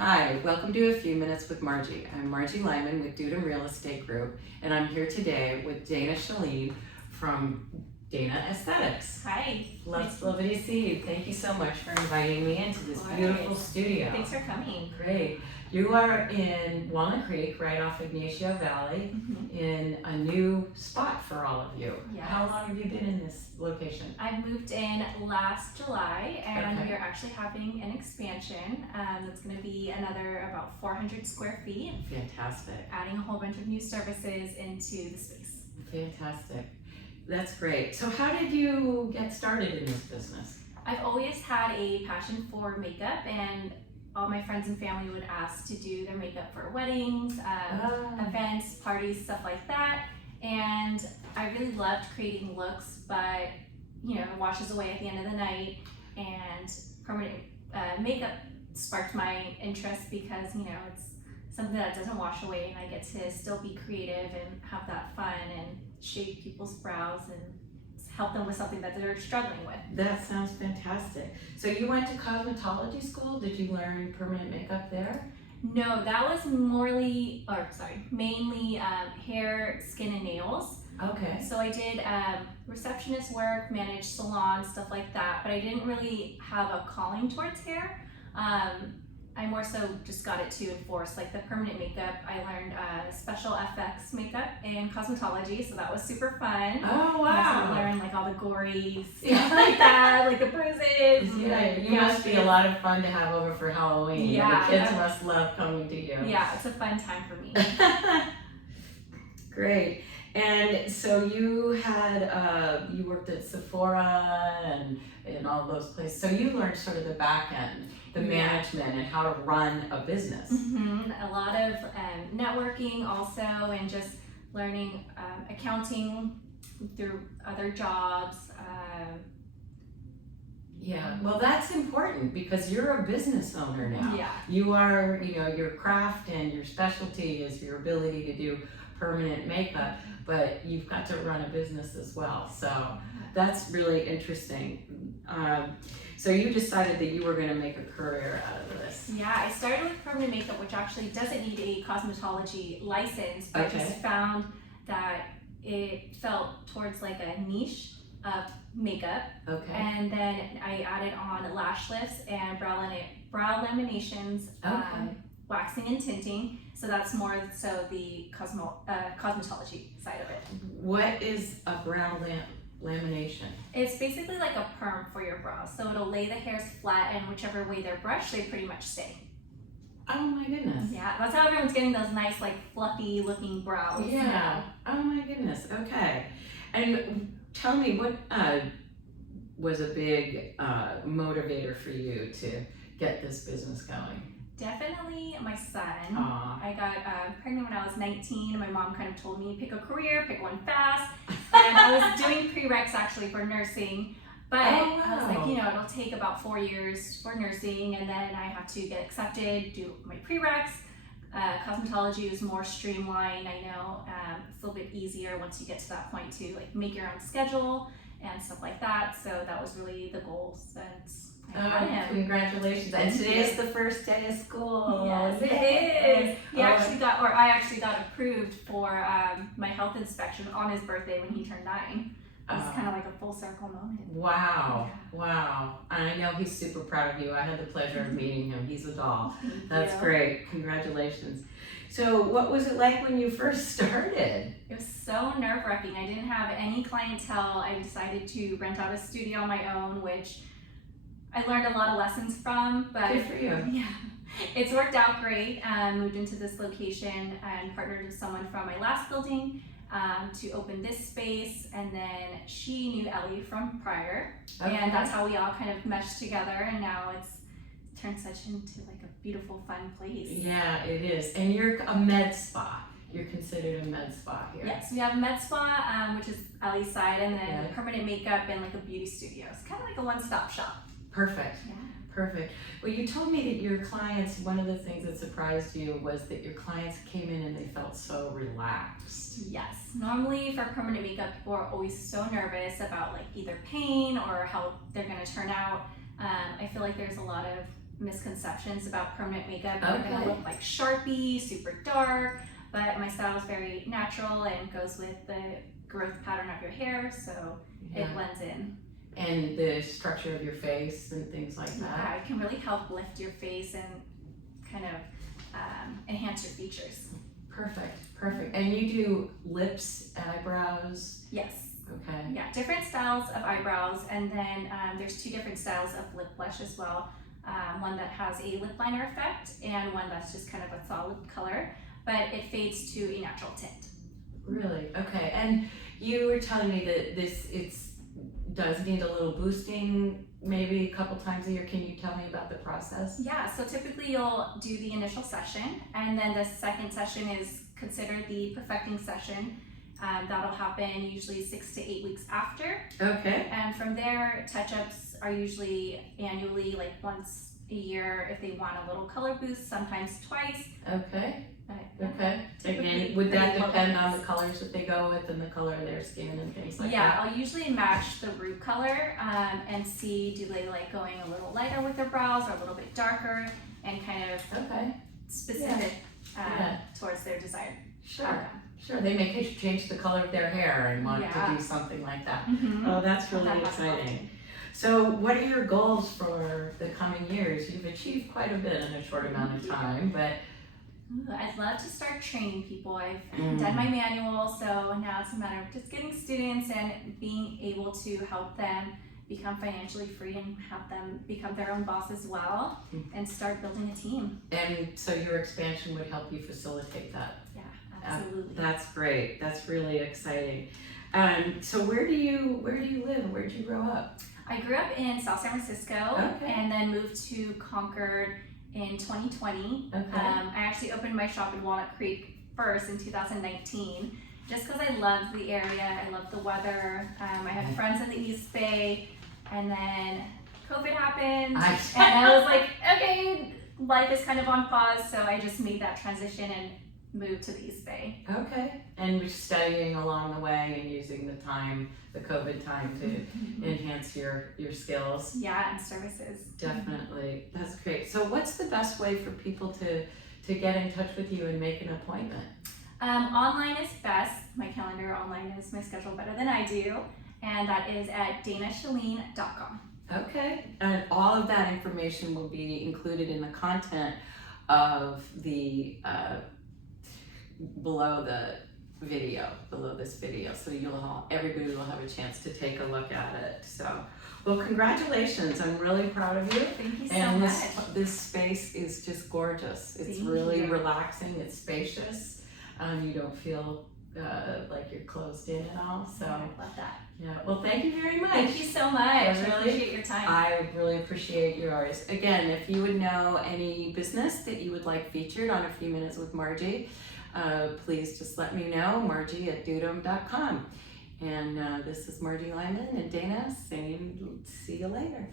Hi, welcome to A Few Minutes with Margy. I'm Margy Lyman with Dudum Real Estate Group, and I'm here today with Dana Shalene from Dana Esthetics. Hi. Lovely to see you. Thank you so much for inviting me into this beautiful studio. Thanks for coming. Great. You are in Walnut Creek, right off Ignacio Valley, in a new spot for all of you. Yes. How long have you been in this location? I moved in last July, and Okay. we're actually having an expansion. That's going to be another about 400 square feet, Fantastic. adding a whole bunch of new services into the space. Fantastic. That's great. So how did you get started in this business? I've always had a passion for makeup, and all my friends and family would ask to do their makeup for weddings, events, parties, stuff like that. And I really loved creating looks, but it washes away at the end of the night. And permanent makeup sparked my interest because it's something that doesn't wash away, and I get to still be creative and have that fun and shape people's brows and help them with something that they're struggling with. That sounds fantastic. So you went to cosmetology school? Did you learn permanent makeup there? No, that was mainly hair, skin, and nails. Okay. So I did receptionist work, managed salon, stuff like that, but I didn't really have a calling towards hair. I more so just got it to enforce like the permanent makeup. I learned special FX makeup and cosmetology, so that was super fun. Oh, I learned like all the gory stuff like that, like the bruises. Yeah, you must be a lot of fun to have over for Halloween. Yeah. The kids must love coming to you. Yeah, it's a fun time for me. Great. And so you had, you worked at Sephora and all those places. So you learned sort of the back end, the management and how to run a business. A lot of networking also, and just learning accounting through other jobs. Yeah, well, that's important because you're a business owner now. Yeah. You are, your craft and your specialty is your ability to do permanent makeup, but you've got to run a business as well. So that's really interesting. So you decided that you were going to make a career out of this. Yeah, I started with permanent makeup, which actually doesn't need a cosmetology license, but Okay. I just found that it felt towards like a niche of makeup. Okay. And then I added on lash lifts and brow laminations, Okay. waxing and tinting. So that's more so the cosmetology side of it. What is a brow lamination? It's basically like a perm for your brows. So it'll lay the hairs flat, and whichever way they're brushed, they pretty much stay. Oh my goodness. Yeah, that's how everyone's getting those nice, like fluffy looking brows. Yeah. Oh my goodness. Okay. And tell me, what was a big motivator for you to get this business going? Definitely my son. Aww. I got pregnant when I was 19. My mom kind of told me, pick a career, pick one fast. And I was doing prereqs actually for nursing. But I was like, it'll take about 4 years for nursing, and then I have to get accepted, do my prereqs. Cosmetology is more streamlined, I know. It's a little bit easier once you get to that point to like make your own schedule and stuff like that. So that was really the goal since I had him. Congratulations. And today is the first day of school. Yes, it is. I actually got approved for my health inspection on his birthday when he turned 9. It was kind of like a full circle moment. Wow. Yeah. Wow. I know he's super proud of you. I had the pleasure of meeting him. He's a doll. Thank That's you. great. Congratulations. So what was it like when you first started? It was so nerve-wracking. I didn't have any clientele. I decided to rent out a studio on my own, which I learned a lot of lessons from. But Good for you. Yeah, it's worked out great. Moved into this location and partnered with someone from my last building to open this space, and then she knew Ellie from prior, and that's how we all kind of meshed together, and now it's turned such into like a beautiful, fun place. Yeah, it is. And you're a med spa. You're considered a med spa here. Yes, we have a med spa, which is Ellie's side, and then permanent makeup and like a beauty studio. It's kind of like a one-stop shop. Perfect. Yeah. Perfect. Well, you told me that your clients, one of the things that surprised you was that your clients came in and they felt so relaxed. Yes. Normally for permanent makeup, people are always so nervous about like either pain or how they're going to turn out. I feel like there's a lot of misconceptions about permanent makeup. You're Okay. gonna look like Sharpie, super dark, but my style is very natural and goes with the growth pattern of your hair, so Yeah. it blends in. And the structure of your face and things like Yeah, that. it can really help lift your face and kind of enhance your features. Perfect, perfect. And you do lips, eyebrows? Yes. Okay. Yeah, different styles of eyebrows, and then there's 2 different styles of lip blush as well. One that has a lip liner effect and one that's just kind of a solid color, but it fades to a natural tint. Really? Okay. And you were telling me that does need a little boosting maybe a couple times a year. Can you tell me about the process? Yeah, so typically you'll do the initial session, and then the second session is considered the perfecting session. That'll happen usually 6 to 8 weeks after. Okay. And from there, touch-ups are usually annually, like once a year if they want a little color boost, sometimes twice. Okay. But, yeah. Okay. And would that depend on the colors that they go with and the color of their skin and things like Yeah, that? I'll usually match the root color and see, do they like going a little lighter with their brows or a little bit darker, and kind of Okay. specific Yeah. towards their desired Sure. outcome. Sure. They may change the color of their hair and want Yeah. to do something like that. Mm-hmm. Oh, that's really That exciting. So what are your goals for the coming years? You've achieved quite a bit in a short amount of time, but I'd love to start training people. I've done my manual, so now it's a matter of just getting students and being able to help them become financially free and have them become their own boss as well, and start building a team. And so your expansion would help you facilitate that. Yeah, absolutely. That's great. That's really exciting. So where do you live? Where did you grow up? I grew up in South San Francisco, Okay. and then moved to Concord in 2020. Okay. I actually opened my shop in Walnut Creek first in 2019, just because I loved the area, I loved the weather. I had friends in the East Bay, and then COVID happened, and I was like, okay, life is kind of on pause, so I just made that transition and moved to the East Bay. Okay. And you're studying along the way and using the COVID time to enhance your skills. Yeah, and services. Definitely. That's great. So what's the best way for people to get in touch with you and make an appointment? Online is best. My calendar online is my schedule better than I do, and that is at danashalene.com. Okay. And all of that information will be included in the content of the below this video, so everybody will have a chance to take a look at it. So, well, congratulations! I'm really proud of you. Thank you so And much. this space is just gorgeous. It's Thank really you. relaxing. It's spacious. You don't feel like you're closed in at all. So, I love that. yeah. Well, thank you very much. Thank you so much. I I really- appreciate your time. I really appreciate yours. Again, if you would know any business that you would like featured on A Few Minutes with Margy, please just let me know, margy@dudum.com. And this is Margy Lyman and Dana saying, see you later.